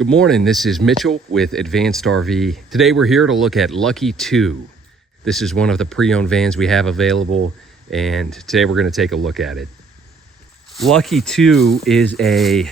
Good morning, this is Mitchell with Advanced RV. Today we're here to look at Lucky 2. This is one of the pre-owned vans we have available, and today we're going to take a look at it. Lucky 2 is a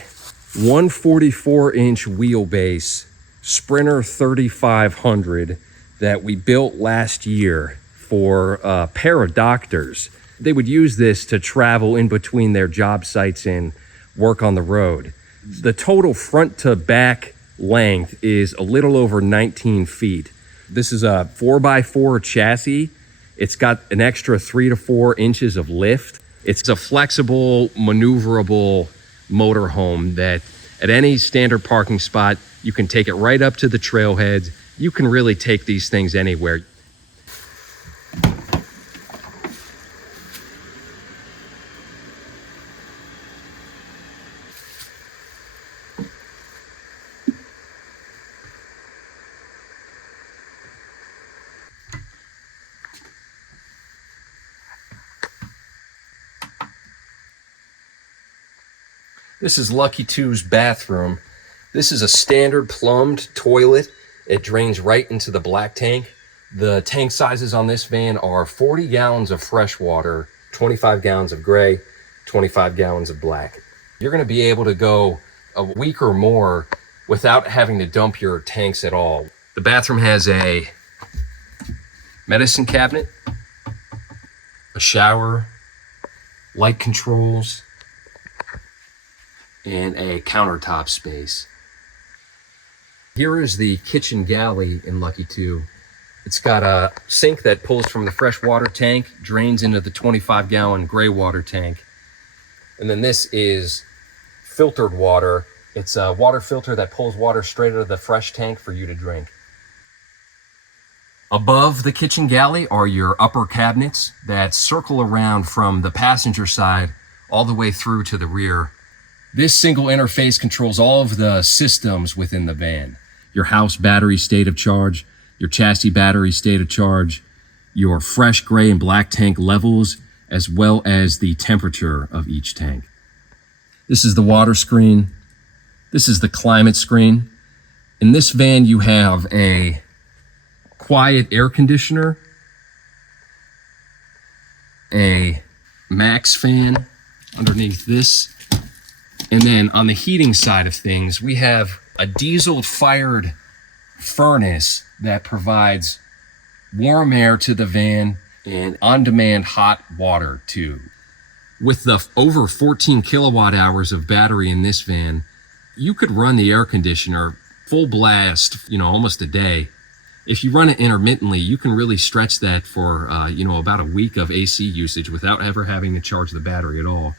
144-inch wheelbase Sprinter 3500 that we built last year for a pair of doctors. They would use this to travel in between their job sites and work on the road. The total front to back length is a little over 19 feet. This is a 4x4 chassis. It's got an extra 3 to 4 inches of lift. It's a flexible, maneuverable motorhome that at any standard parking spot, you can take it right up to the trailhead. You can really take these things anywhere. This is Lucky 2's bathroom. This is a standard plumbed toilet. It drains right into the black tank. The tank sizes on this van are 40 gallons of fresh water, 25 gallons of gray, 25 gallons of black. You're gonna be able to go a week or more without having to dump your tanks at all. The bathroom has a medicine cabinet, a shower, light controls, and a countertop space. Here is the kitchen galley in Lucky 2. It's got a sink that pulls from the fresh water tank, drains into the 25-gallon gray water tank. And then this is filtered water. It's a water filter that pulls water straight out of the fresh tank for you to drink. Above the kitchen galley are your upper cabinets that circle around from the passenger side all the way through to the rear. This single interface controls all of the systems within the van. Your house battery state of charge, your chassis battery state of charge, your fresh gray and black tank levels, as well as the temperature of each tank. This is the water screen. This is the climate screen. In this van, you have a quiet air conditioner, a max fan underneath this. And then on the heating side of things, we have a diesel-fired furnace that provides warm air to the van and on-demand hot water too. With the over 14 kilowatt hours of battery in this van, you could run the air conditioner full blast, almost a day. If you run it intermittently, you can really stretch that for, about a week of AC usage without ever having to charge the battery at all.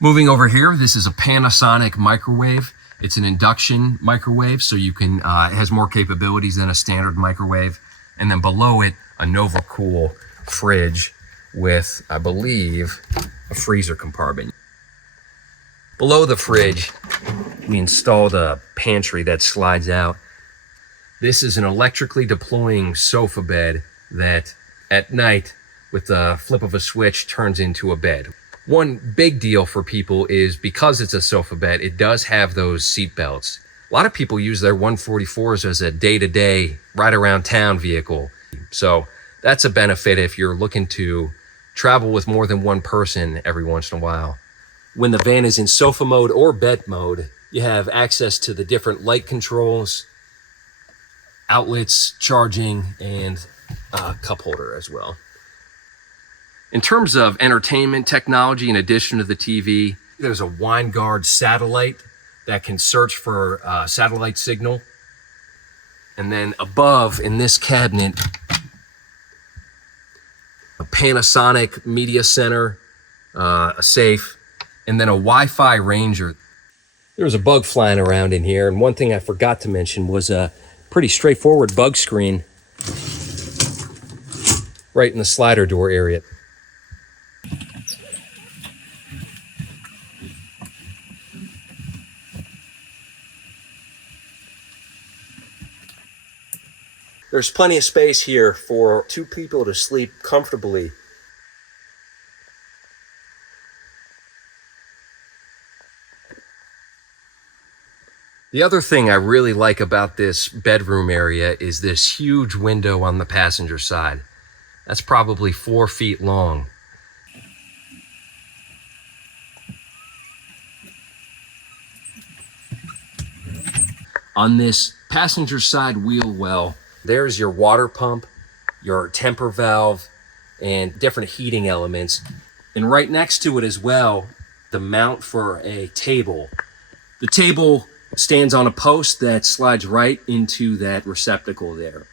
Moving over here, this is a Panasonic microwave. It's an induction microwave, so you can, it has more capabilities than a standard microwave. And then below it, a NovaCool fridge with, I believe, a freezer compartment. Below the fridge, we installed a pantry that slides out. This is an electrically deploying sofa bed that at night, with the flip of a switch, turns into a bed. One big deal for people is because it's a sofa bed, it does have those seat belts. A lot of people use their 144s as a day-to-day, ride around town vehicle. So that's a benefit if you're looking to travel with more than one person every once in a while. When the van is in sofa mode or bed mode, you have access to the different light controls, outlets, charging, and a cup holder as well. In terms of entertainment technology, in addition to the TV, there's a WineGuard satellite that can search for satellite signal. And then above in this cabinet, a Panasonic media center, a safe, and then a Wi-Fi Ranger. There was a bug flying around in here, and one thing I forgot to mention was a pretty straightforward bug screen right in the slider door area. There's plenty of space here for two people to sleep comfortably. The other thing I really like about this bedroom area is this huge window on the passenger side. That's probably 4 feet long. On this passenger side wheel well, there's your water pump, your temper valve, and different heating elements. And right next to it as well, the mount for a table. The table stands on a post that slides right into that receptacle there.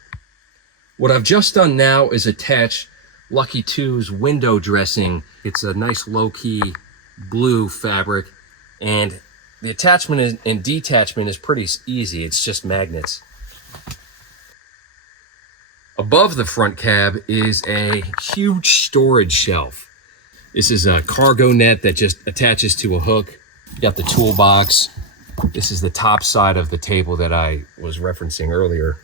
What I've just done now is attach Lucky 2's window dressing. It's a nice low-key blue fabric, and the attachment and detachment is pretty easy. It's just magnets. Above the front cab is a huge storage shelf. This is a cargo net that just attaches to a hook. You got the toolbox. This is the top side of the table that I was referencing earlier.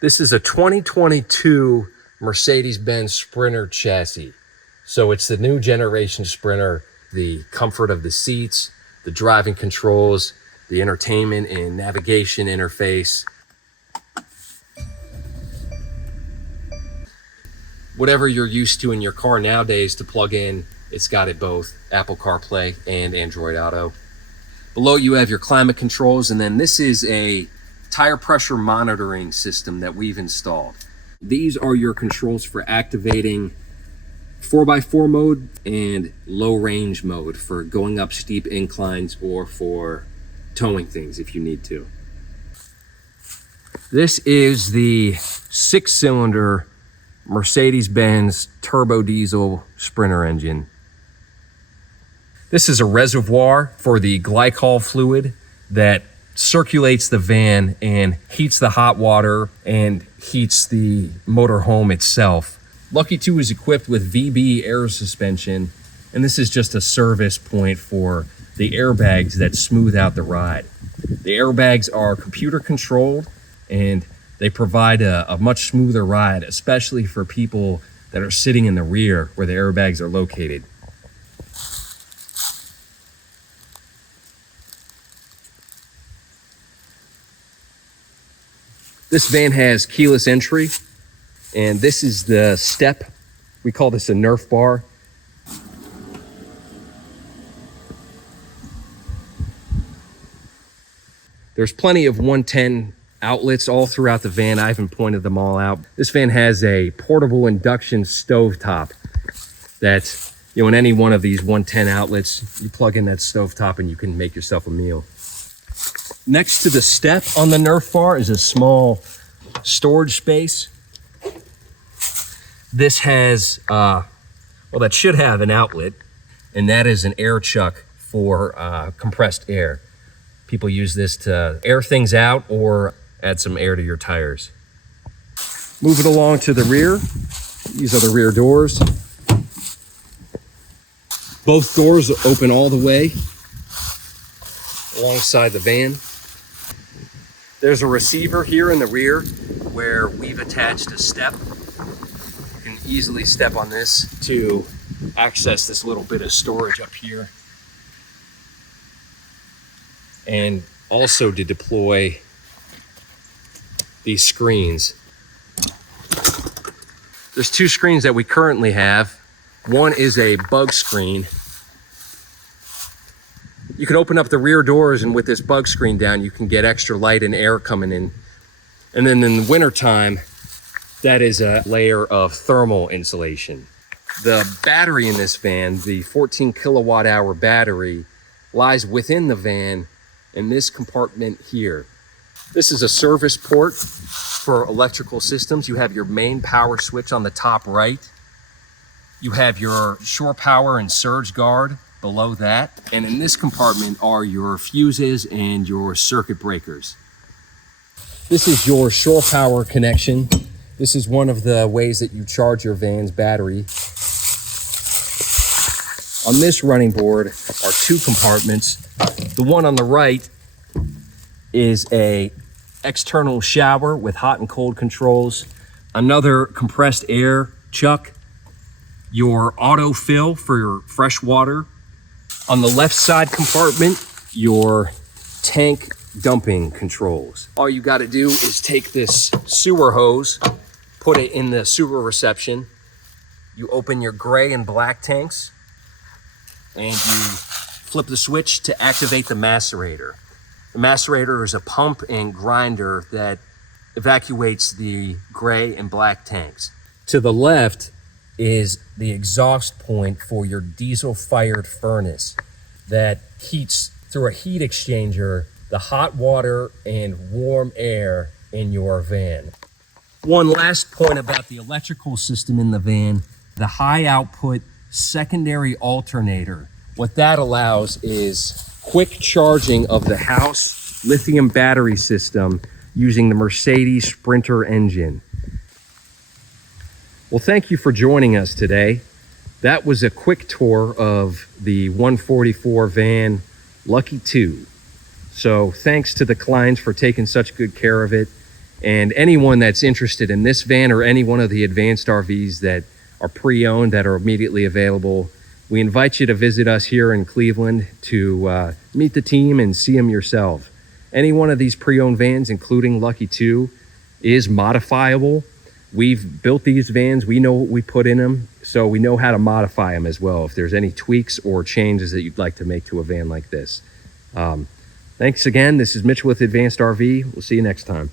This is a 2022 Mercedes-Benz Sprinter chassis. So it's the new generation Sprinter. The comfort of the seats, the driving controls, the entertainment and navigation interface. Whatever you're used to in your car nowadays to plug in, it's got it both, Apple CarPlay and Android Auto. Below you have your climate controls, and then this is a tire pressure monitoring system that we've installed. These are your controls for activating 4x4 mode and low range mode for going up steep inclines or for towing things if you need to. This is the 6-cylinder Mercedes-Benz turbo diesel Sprinter engine. This is a reservoir for the glycol fluid that circulates the van and heats the hot water and heats the motorhome itself. Lucky 2 is equipped with VB air suspension, and this is just a service point for the airbags that smooth out the ride. The airbags are computer controlled, and they provide a much smoother ride, especially for people that are sitting in the rear where the airbags are located. This van has keyless entry, and this is the step. We call this a Nerf bar. There's plenty of 110 outlets all throughout the van. I haven't pointed them all out. This van has a portable induction stovetop that, in any one of these 110 outlets, you plug in that stovetop and you can make yourself a meal. Next to the step on the Nerf bar is a small storage space. This has, that should have an outlet, and that is an air chuck for compressed air. People use this to air things out or add some air to your tires. Move it along to the rear. These are the rear doors. Both doors open all the way alongside the van. There's a receiver here in the rear where we've attached a step. You can easily step on this to access this little bit of storage up here, and also to deploy these screens. There's 2 screens that we currently have. One is a bug screen. You can open up the rear doors, and with this bug screen down, you can get extra light and air coming in. And then in the wintertime, that is a layer of thermal insulation. The battery in this van, the 14 kilowatt hour battery, lies within the van in this compartment here. This is a service port for electrical systems. You have your main power switch on the top right. You have your shore power and surge guard below that. And in this compartment are your fuses and your circuit breakers. This is your shore power connection. This is one of the ways that you charge your van's battery. On this running board are 2 compartments. The one on the right is a external shower with hot and cold controls, another compressed air chuck, your auto fill for your fresh water. On the left side compartment, your tank dumping controls. All you got to do is take this sewer hose, put it in the sewer reception. You open your gray and black tanks, and you flip the switch to activate the macerator. The macerator is a pump and grinder that evacuates the gray and black tanks. To the left is the exhaust point for your diesel-fired furnace that heats through a heat exchanger the hot water and warm air in your van. One last point about the electrical system in the van, the high output secondary alternator. What that allows is quick charging of the house lithium battery system using the Mercedes Sprinter engine. Well, thank you for joining us today. That was a quick tour of the 144 van Lucky 2. So thanks to the Kleins for taking such good care of it. And anyone that's interested in this van or any one of the advanced RVs that are pre-owned that are immediately available, we invite you to visit us here in Cleveland to meet the team and see them yourself. Any one of these pre-owned vans, including Lucky 2, is modifiable. We've built these vans. We know what we put in them, so we know how to modify them as well if there's any tweaks or changes that you'd like to make to a van like this. Thanks again. This is Mitchell with Advanced RV. We'll see you next time.